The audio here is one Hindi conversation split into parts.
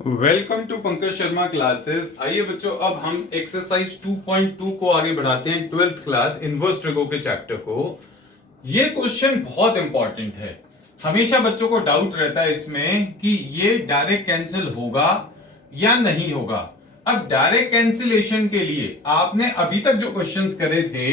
Welcome to Pankaj Sharma classes. आइए बच्चों, अब हम एक्सरसाइज 2.2 को आगे बढ़ाते हैं। 12th क्लास इनवर्स ट्रिगो के चैप्टर को। ये क्वेश्चन बहुत इंपॉर्टेंट है। हमेशा बच्चों को डाउट रहता है इसमें कि ये डायरेक्ट कैंसिल होगा या नहीं होगा। अब डायरेक्ट कैंसिलेशन के लिए आपने अभी तक जो क्वेश्चंस करे थे,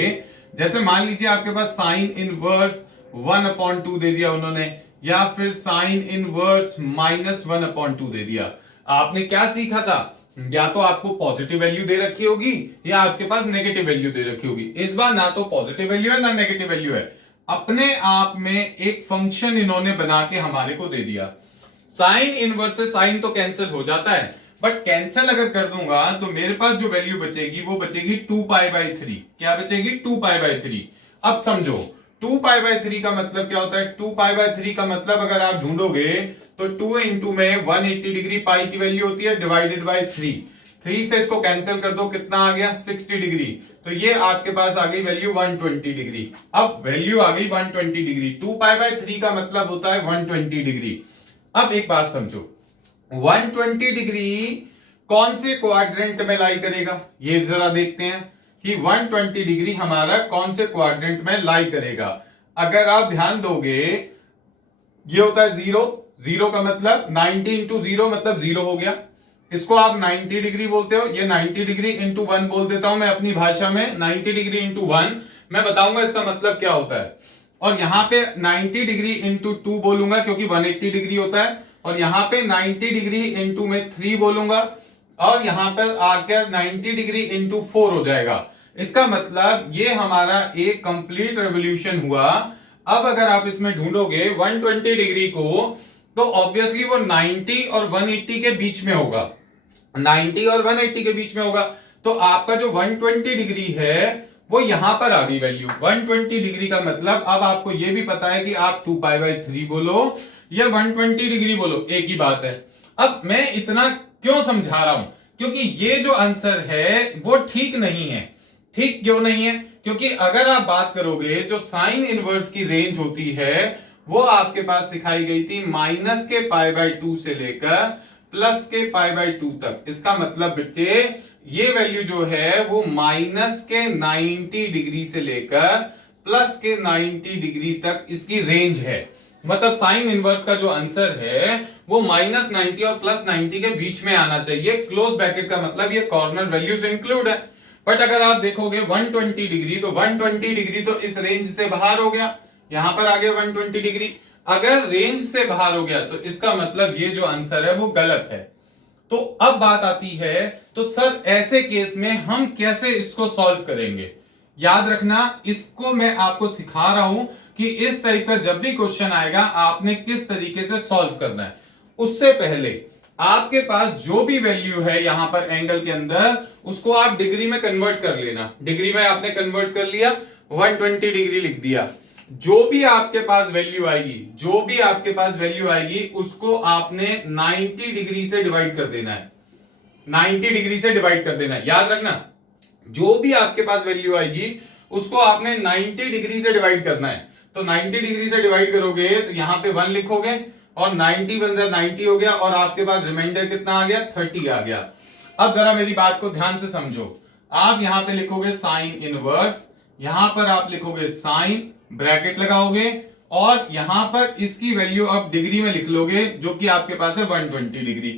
जैसे मान लीजिए आपके पास साइन इनवर्स 1/2 दे दिया उन्होंने, या फिर साइन इनवर्स -1/2 दे दिया। आपने क्या सीखा था? या तो आपको पॉजिटिव वैल्यू दे रखी होगी या आपके पास नेगेटिव वैल्यू दे रखी होगी। इस बार ना तो पॉजिटिव वैल्यू है ना नेगेटिव वैल्यू है, अपने आप में एक फंक्शन इन्होंने बना के हमारे को दे दिया। साइन इनवर्स से साइन तो कैंसिल हो जाता है, बट कैंसिल अगर कर दूंगा तो मेरे पास जो वैल्यू बचेगी वो बचेगी 2π/3। क्या बचेगी? 2π/3। अब समझो 2π/3 का मतलब क्या होता है। 2π/3 का मतलब अगर आप ढूंढोगे तो 2 इंटू में 180 डिग्री पाई की वैल्यू होती है डिवाइडेड बाय 3 से इसको कैंसिल कर दो, कितना आ गया? 60 डिग्री। तो ये आपके पास आ गई वैल्यू 120 डिग्री। अब वैल्यू आ गई 120 डिग्री। 2π/3 का मतलब होता है 120 डिग्री। अब एक बात समझो, 120 डिग्री कौन से क्वाड्रेंट में लाई करेगा, ये जरा देखते हैं कि 120 डिग्री हमारा कौन से क्वाड्रेंट में लाई करेगा। अगर आप ध्यान दोगे, ये होता है 0। 0 का मतलब 90 इंटू 0 मतलब 0 हो गया। इसको आप 90 डिग्री बोलते हो, ये 90 डिग्री इंटू 1 बोल देता हूं मैं अपनी भाषा में। 90 डिग्री इंटू 1 मैं बताऊंगा इसका मतलब क्या होता है। और यहां पे 90 डिग्री इंटू 2 बोलूंगा क्योंकि 180 डिग्री होता है। और यहां पे 90 डिग्री इंटू में 3 बोलूंगा, और यहां पर आकर 90 डिग्री इंटू 4 हो जाएगा। इसका मतलब ये हमारा एक कंप्लीट रेवोल्यूशन हुआ। अब अगर आप इसमें ढूंढोगे 120 डिग्री को, तो ऑब्वियसली वो 90 और 180 के बीच में होगा। 90 और 180 के बीच में होगा। तो आपका जो 120 डिग्री है वो यहां पर आ गई वैल्यू 120 डिग्री का मतलब अब आपको यह भी पता है कि आप 2π/3 बोलो या 120 डिग्री बोलो, एक ही बात है। अब मैं इतना क्यों समझा रहा हूं? क्योंकि ये जो आंसर है वो ठीक नहीं है। ठीक क्यों नहीं है? क्योंकि अगर आप बात करोगे जो साइन इनवर्स की रेंज होती है वो आपके पास सिखाई गई थी -π/2 से लेकर +π/2 तक। इसका मतलब बच्चे ये वैल्यू जो है वो -90 डिग्री से लेकर +90 डिग्री तक इसकी रेंज है। मतलब साइन इनवर्स का जो आंसर है वो -90 और +90 के बीच में आना चाहिए। क्लोज ब्रैकेट का मतलब ये कॉर्नर वैल्यूज इंक्लूड है। बट अगर आप देखोगे 120 डिग्री, तो 120 डिग्री तो इस रेंज से बाहर हो गया, यहां पर आ गया 120 डिग्री। अगर रेंज से बाहर हो गया तो इसका मतलब ये जो आंसर है वो गलत है। तो अब बात आती है, तो सर ऐसे केस में हम कैसे इसको सॉल्व करेंगे? याद रखना, इसको मैं आपको सिखा रहा हूं कि इस टाइप का जब भी क्वेश्चन आएगा आपने किस तरीके से सॉल्व करना है। उससे पहले आपके पास जो भी वैल्यू है यहां पर एंगल के अंदर, उसको आप डिग्री में कन्वर्ट कर लेना। डिग्री में आपने कन्वर्ट कर लिया, 120 डिग्री लिख दिया। जो भी आपके पास वैल्यू आएगी, जो भी आपके पास वैल्यू आएगी उसको आपने 90 डिग्री से डिवाइड कर देना है। 90 डिग्री से डिवाइड कर देना है, याद रखना। जो भी आपके पास वैल्यू आएगी उसको आपने 90 डिग्री से डिवाइड करना है। तो 90 डिग्री से डिवाइड करोगे तो यहां पे 1 लिखोगे और 90 बन जाए 90 हो गया, और आपके पास रिमाइंडर कितना आ गया? 30 आ गया। अब जरा मेरी बात को ध्यान से समझो। आप यहां पे लिखोगे साइन इनवर्स, यहां पर आप लिखोगे साइन, ब्रैकेट लगाओगे, और यहां पर इसकी वैल्यू आप डिग्री में लिख लोगे जो कि आपके पास है 120 डिग्री।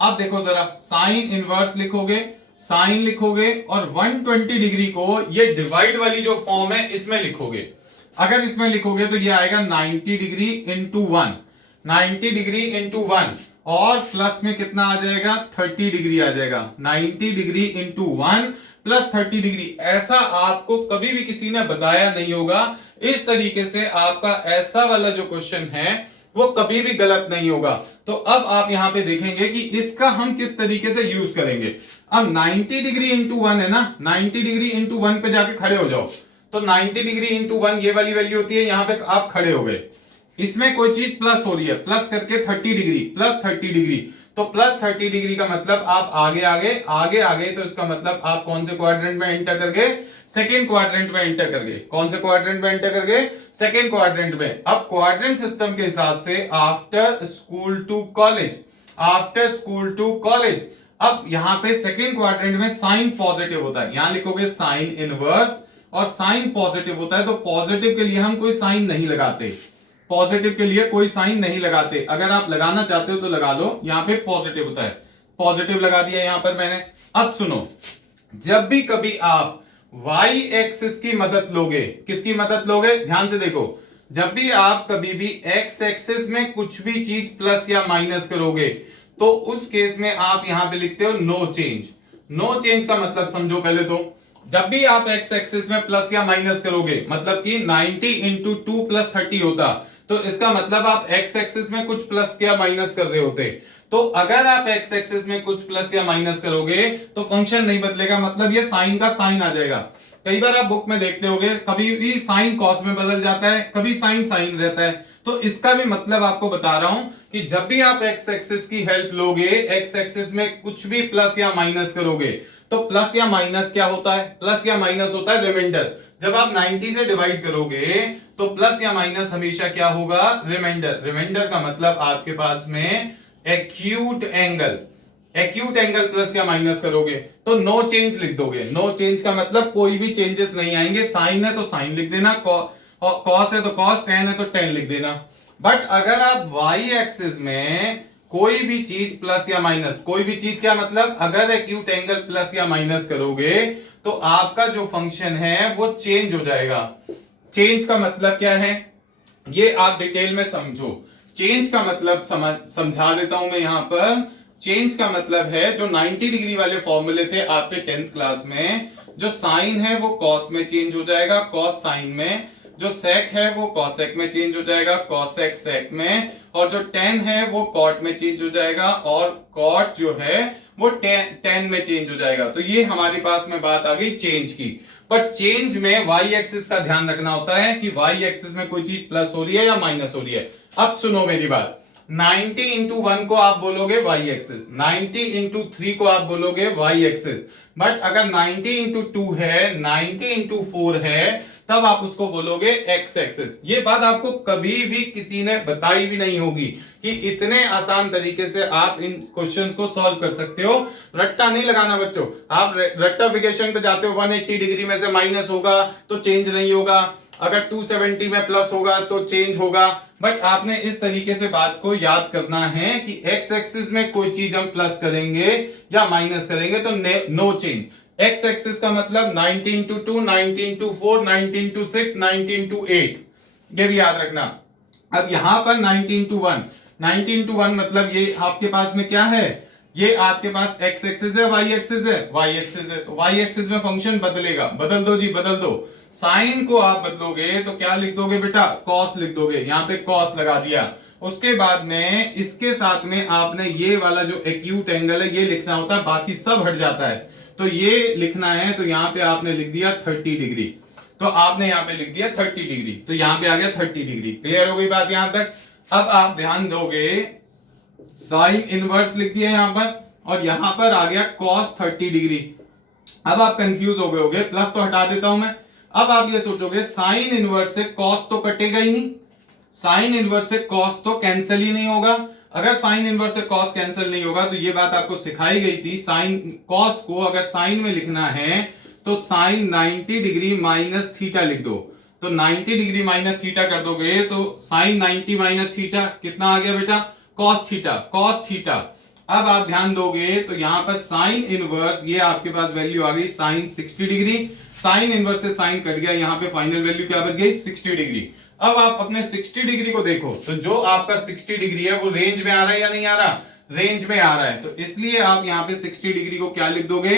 अब देखो जरा, साइन इनवर्स लिखोगे, साइन लिखोगे, और 120 डिग्री को ये डिवाइड वाली जो फॉर्म है इसमें लिखोगे। अगर इसमें लिखोगे तो ये आएगा 90 डिग्री इंटू 1, 90 डिग्री इंटू 1, और प्लस में कितना आ जाएगा? 30 डिग्री आ जाएगा। 90 डिग्री इंटू 1 प्लस 30 डिग्री। ऐसा आपको कभी भी किसी ने बताया नहीं होगा। इस तरीके से आपका ऐसा वाला जो क्वेश्चन है वो कभी भी गलत नहीं होगा। तो अब आप यहां पे देखेंगे कि इसका हम किस तरीके से यूज करेंगे। अब 90 डिग्री इंटू 1 है ना, 90 डिग्री इंटू 1 पे जाके खड़े हो जाओ। तो 90 डिग्री इंटू 1 ये वाली वैल्यू होती है, यहां पे आप खड़े हो गए। इसमें कोई चीज प्लस हो रही है, प्लस करके 30 डिग्री, प्लस 30 डिग्री। तो प्लस 30 डिग्री का मतलब आप आगे आगे आगे आगे, तो इसका मतलब आप कौन से क्वाड्रेंट में एंटर कर गए? सेकेंड क्वाड्रेंट में एंटर कर गए। कौन से क्वाड्रेंट में एंटर कर गए? सेकेंड क्वाड्रेंट में। अब क्वाड्रेंट सिस्टम के हिसाब से after school to college, after school to college. अब यहाँ पे सेकेंड क्वाड्रेंट में साइन पॉजिटिव होता है, यहां लिखोगे साइन इनवर्स, और साइन पॉजिटिव होता है तो पॉजिटिव के लिए हम कोई साइन नहीं लगाते, पॉजिटिव के लिए कोई साइन नहीं लगाते। अगर आप लगाना चाहते हो तो लगा दो, यहां पे पॉजिटिव होता है, पॉजिटिव लगा दिया यहां पर मैंने। अब सुनो, जब भी कभी आप y एक्सिस की मदद लोगे, किसकी मदद लोगे, ध्यान से देखो, जब भी आप कभी भी x एक्सिस में कुछ भी चीज प्लस या माइनस करोगे तो उस केस में आप यहां पे लिखते हो नो चेंज। नो चेंज का मतलब समझो पहले तो, जब भी आप x एक्सिस में प्लस या माइनस करोगे, मतलब कि 90 इंटू 2 प्लस 30 होता, तो इसका मतलब आप x एक्सिस में कुछ प्लस या माइनस कर रहे होते। तो अगर आप x एक्सिस में कुछ प्लस या माइनस करोगे तो फंक्शन नहीं बदलेगा, मतलब ये साइन का साइन आ जाएगा। कई बार आप बुक में देखते होगे, कभी भी साइन कॉस में बदल जाता है, कभी साइन साइन रहता है। तो इसका भी मतलब आपको बता रहा हूं कि जब भी आप x एक्सिस की हेल्प लोगे, x एक्सिस में कुछ भी प्लस या माइनस करोगे, तो प्लस या माइनस क्या होता है, प्लस या माइनस होता है रिमाइंडर। जब आप 90 से डिवाइड करोगे तो प्लस या माइनस हमेशा क्या होगा, रिमाइंडर। रिमाइंडर का मतलब आपके पास में acute angle, acute angle plus या माइनस करोगे तो नो चेंज लिख दोगे। नो चेंज का मतलब कोई भी चेंजेस नहीं आएंगे, साइन है तो साइन लिख देना, कॉस है तो कॉस, टेन है तो टेन लिख देना। बट अगर आप वाई एक्सिस में कोई भी चीज प्लस या माइनस, कोई भी चीज क्या मतलब, अगर एक्यूट एंगल प्लस या माइनस करोगे तो आपका जो फंक्शन है वो चेंज हो जाएगा। चेंज का मतलब क्या है, ये आप डिटेल में समझो। चेंज का मतलब समझा देता हूं मैं यहां पर। चेंज का मतलब है, जो 90 डिग्री वाले फॉर्मूले थे आपके 10th क्लास में, जो साइन है वो कॉस में चेंज हो जाएगा, कॉस साइन में, जो सेक है वो कॉसेक में चेंज हो जाएगा, कॉसेक सेक में, और जो टेन है वो कॉट में चेंज हो जाएगा, और कॉट जो है वो टेन में चेंज हो जाएगा। तो ये हमारे पास में बात आ गई चेंज की। पर चेंज में वाई एक्सिस का ध्यान रखना होता है कि वाई एक्सिस में कोई चीज प्लस हो रही है या माइनस हो रही है। अब सुनो मेरी बात, 90 इंटू 1 को आप बोलोगे वाई एक्सिस, 90 इंटू 3 को आप बोलोगे वाई एक्सिस, बट अगर 90 इंटू 2 है, 90 इंटू 4 है, तब आप उसको बोलोगे एक्स एक्सिस। ये बात आपको कभी भी किसी ने बताई भी नहीं होगी कि इतने आसान तरीके से आप इन क्वेश्चंस को सॉल्व कर सकते हो। रट्टा नहीं लगाना बच्चों, आप रेक्टिफिकेशन पे जाते हो, 180 डिग्री में से माइनस होगा तो चेंज नहीं होगा, अगर 270 में प्लस होगा तो चेंज होगा। बट आपने इस तरीके से बात को याद करना है कि एक्स एक्सिस में कोई चीज हम प्लस करेंगे या माइनस करेंगे तो नो चेंज। एक्स एक्सिस का मतलब 90 इंटू 2, 90 इंटू 4, 90 इंटू 6, 90 इंटू 8, ये भी याद रखना। अब यहां पर 90 इंटू 1, 90 इंटू 1 मतलब ये आपके पास में क्या है, ये आपके पास एक्स एक्सिस है, वाई एक्सिस है, वाई एक्सिस है, तो वाई एक्सिस में फंक्शन बदलेगा। बदल दो जी, बदल दो। साइन को आप बदलोगे तो क्या लिख दोगे बेटा, कॉस लिख दोगे, यहां पे कॉस लगा दिया। उसके बाद में इसके साथ में आपने ये वाला जो एक्यूट एंगल है ये लिखना होता है, बाकी सब हट जाता है। तो ये लिखना है तो यहां पे आपने लिख दिया 30 डिग्री, तो आपने यहां पे लिख दिया 30 डिग्री, तो यहां पे आ गया 30 डिग्री। क्लियर हो गई बात यहां तक। अब आप ध्यान दोगे, साइन इनवर्स लिख दिया यहां पर, और यहां पर आ गया कॉस 30 डिग्री। अब आप कंफ्यूज हो गए होगे, प्लस तो हटा देता हूं मैं। अब आप ये सोचोगे साइन इनवर्स से कॉस तो कटेगा ही नहीं, साइन इनवर्स से कॉस तो कैंसिल ही नहीं होगा। अगर साइन इनवर्स से कॉस कैंसिल नहीं होगा तो ये बात आपको सिखाई गई थी, साइन कॉस को अगर साइन में लिखना है तो साइन 90 डिग्री माइनस थीटा लिख दो। तो 90 डिग्री माइनस थीटा कर दोगे तो साइन 90 माइनस थीटा कितना आ गया बेटा, कॉस थीटा, कॉस थीटा। अब आप ध्यान दोगे तो यहां पर साइन इनवर्स, ये आपके पास वैल्यू आ गई साइन 60 डिग्री, साइन इनवर्स से साइन कट गया, यहां पे फाइनल वैल्यू क्या बच गई, 60 डिग्री। अब आप अपने 60 डिग्री को देखो तो जो आपका 60 डिग्री है वो रेंज में आ रहा है या नहीं आ रहा, रेंज में आ रहा है। तो इसलिए आप यहाँ पे 60 डिग्री को क्या लिख दोगे,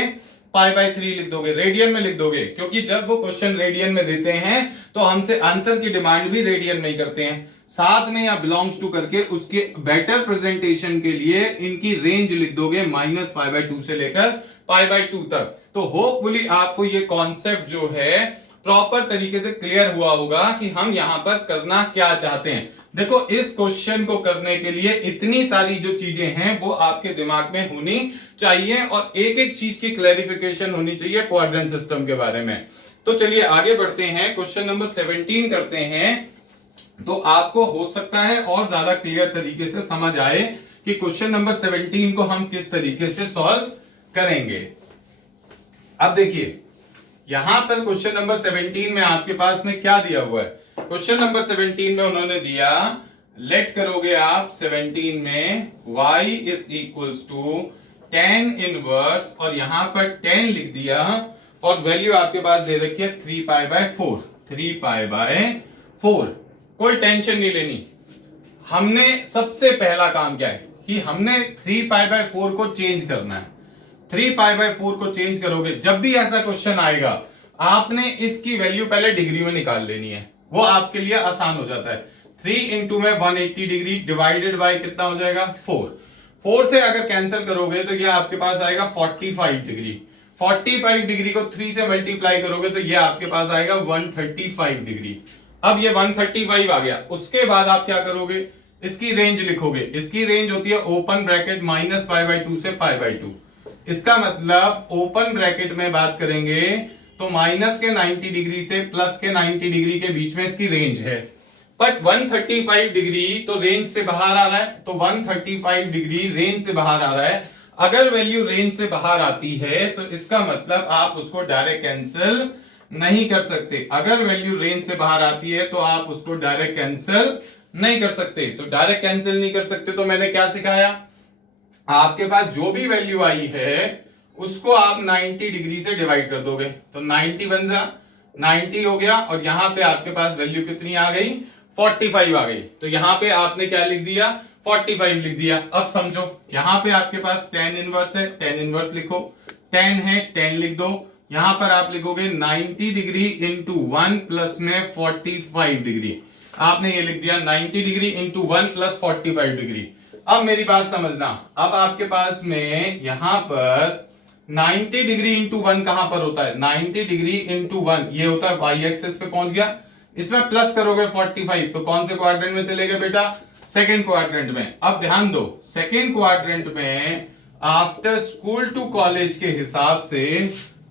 पाई बाय 3 लिख दोगे, रेडियन में लिख दोगे, क्योंकि जब वो क्वेश्चन रेडियन में देते हैं तो हमसे आंसर की डिमांड भी रेडियन में ही करते हैं। साथ में या बिलोंग्स टू करके उसके बेटर प्रेजेंटेशन के लिए इनकी रेंज लिख दोगे -π/2 से लेकर π/2 तक। तो होपफुली आपको ये कॉन्सेप्ट जो है प्रॉपर तरीके से क्लियर हुआ होगा कि हम यहां पर करना क्या चाहते हैं। देखो, इस क्वेश्चन को करने के लिए इतनी सारी जो चीजें हैं वो आपके दिमाग में होनी चाहिए, और एक एक चीज की क्लैरिफिकेशन होनी चाहिए क्वाड्रेंट सिस्टम के बारे में। तो चलिए आगे बढ़ते हैं, क्वेश्चन नंबर 17 करते हैं। तो आपको हो सकता है और ज्यादा क्लियर तरीके से समझ आए कि क्वेश्चन नंबर 17 को हम किस तरीके से सॉल्व करेंगे। अब देखिए यहां पर क्वेश्चन नंबर 17 में आपके पास में क्या दिया हुआ है। क्वेश्चन नंबर 17 में उन्होंने दिया, लेट करोगे आप 17 में y is equals to tan inverse और यहां पर tan लिख दिया और वैल्यू आपके पास दे रखी है 3π/4। 3π/4 कोई टेंशन नहीं लेनी। हमने सबसे पहला काम क्या है कि हमने 3π/4 को चेंज करना है। 3π/4 को चेंज करोगे, जब भी ऐसा क्वेश्चन आएगा आपने इसकी वैल्यू पहले डिग्री में निकाल लेनी है, वो आपके लिए आसान हो जाता है। 3 इंटू में 180 डिग्री डिवाइडेड बाय कितना हो जाएगा 4। 4 से अगर कैंसिल करोगे तो ये आपके पास आएगा 45 डिग्री। 45 डिग्री को 3 से मल्टीप्लाई करोगे तो ये आपके पास आएगा 135 डिग्री। अब ये 135 आ गया, उसके बाद आप क्या करोगे, इसकी रेंज लिखोगे। इसकी रेंज होती है ओपन ब्रैकेट -π/2 से π/2। इसका मतलब ओपन ब्रैकेट में बात करेंगे तो माइनस के 90 डिग्री से प्लस के 90 डिग्री के बीच में इसकी रेंज है। बट 135 डिग्री तो रेंज से बाहर आ रहा है, तो 135 डिग्री रेंज से बाहर आ रहा है। अगर वैल्यू रेंज से बाहर आती है तो इसका मतलब आप उसको डायरेक्ट कैंसिल नहीं कर सकते। अगर वैल्यू रेंज से बाहर आती है तो आप उसको डायरेक्ट कैंसिल नहीं कर सकते। तो डायरेक्ट कैंसिल नहीं कर सकते तो मैंने क्या सिखाया, आपके पास जो भी वैल्यू आई है उसको आप 90 डिग्री से डिवाइड कर दोगे तो 90 बन जा 90 हो गया और यहां पे आपके पास वैल्यू कितनी आ गई 45 आ गई। तो यहां पे आपने क्या लिख दिया 45 लिख दिया। अब समझो यहां पे आपके पास tan इनवर्स है, tan इनवर्स लिखो, tan है tan लिख दो। यहां पर आप लिखोगे 90 डिग्री इंटू 1 प्लस में 45 डिग्री। आपने ये लिख दिया 90 डिग्री इंटू 1 प्लस 45 डिग्री। अब मेरी बात समझना, अब आपके पास में यहां पर 90 डिग्री इंटू 1 कहां पर होता है, 90 डिग्री इंटू 1 ये होता है y एक्सिस पे पहुंच गया। इसमें प्लस करोगे 45 तो कौन से क्वाड्रेंट में चलेगा बेटा, सेकेंड क्वाड्रेंट में। अब ध्यान दो सेकेंड क्वाड्रेंट में आफ्टर स्कूल टू कॉलेज के हिसाब से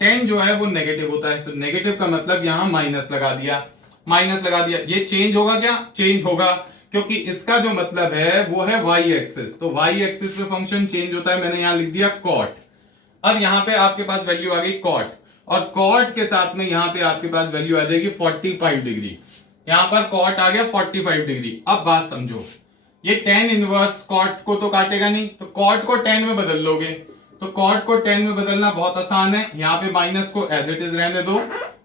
10 जो है वो नेगेटिव होता है, तो नेगेटिव का मतलब यहां माइनस लगा दिया, माइनस लगा दिया। ये चेंज होगा क्या, चेंज होगा, क्योंकि इसका जो मतलब है वो है y एक्सिस, तो y एक्सिस पे फंक्शन चेंज होता है। मैंने यहां लिख दिया कॉट। अब यहां पे आपके पास वैल्यू आ गई कॉट और कॉट के साथ में यहां पे आपके पास वैल्यू आ जाएगी 45 डिग्री। यहां पर कॉट आ गया 45 डिग्री। अब बात समझो, ये tan इनवर्स कॉट को तो काटेगा नहीं, तो कॉट को tan में बदल लोगे, तो कॉट को tan में बदलना बहुत आसान है। यहां पे माइनस को एज इट इज रहने दो,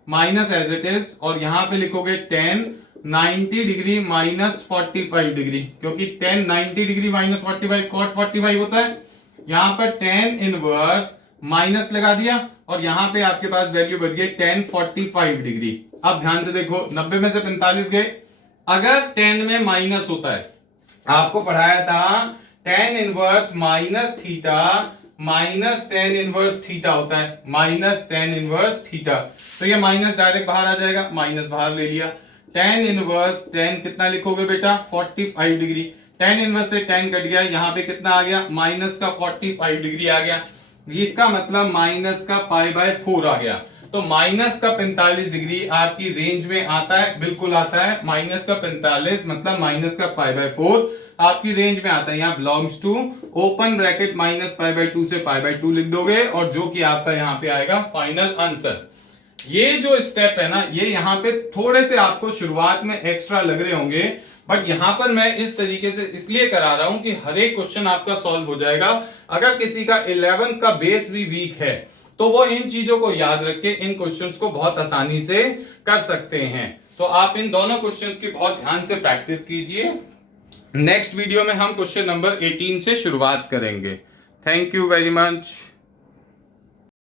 माइनस एज इट इज, और यहां पे लिखोगे tan 90 डिग्री माइनस 45 डिग्री, क्योंकि tan 90 डिग्री माइनस 45 कॉट 45 होता है। यहां पर tan इनवर्स माइनस लगा दिया और यहां पे आपके पास वैल्यू बच गई tan 45 डिग्री। अब ध्यान से देखो 90 में से 45 गए, अगर tan में माइनस होता है, आपको पढ़ाया था tan inverse minus theta minus tan inverse theta होता है, माइनस tan इनवर्स थीटा, तो ये माइनस डायरेक्ट बाहर आ जाएगा, माइनस बाहर ले लिया। tan इनवर्स tan कितना लिखोगे बेटा 45 डिग्री, tan इनवर्स से tan कट गया, यहां पे कितना आ गया माइनस का 45 डिग्री आ गया। इसका मतलब माइनस का π/4 आ गया, तो माइनस का 45 डिग्री आपकी रेंज में आता है, बिल्कुल आता है। माइनस का 45 मतलब माइनस का π/4 आपकी रेंज में आता है। यहाँ बिलोंग्स टू ओपन ब्रैकेट -π/2 से π/2 लिख दोगे और जो कि आपका यहाँ पे आएगा फाइनल आंसर। ये जो स्टेप है ना, ये यहाँ पे थोड़े से आपको शुरुआत में एक्स्ट्रा लग रहे होंगे, बट यहां पर मैं इस तरीके से इसलिए करा रहा हूं कि हर एक क्वेश्चन आपका सॉल्व हो जाएगा। अगर किसी का 11th का बेस भी वीक है तो वो इन चीजों को याद रख के इन क्वेश्चंस को बहुत आसानी से कर सकते हैं। तो आप इन दोनों क्वेश्चंस की बहुत ध्यान से प्रैक्टिस कीजिए। नेक्स्ट वीडियो में हम क्वेश्चन नंबर 18 से शुरुआत करेंगे। Thank you very much.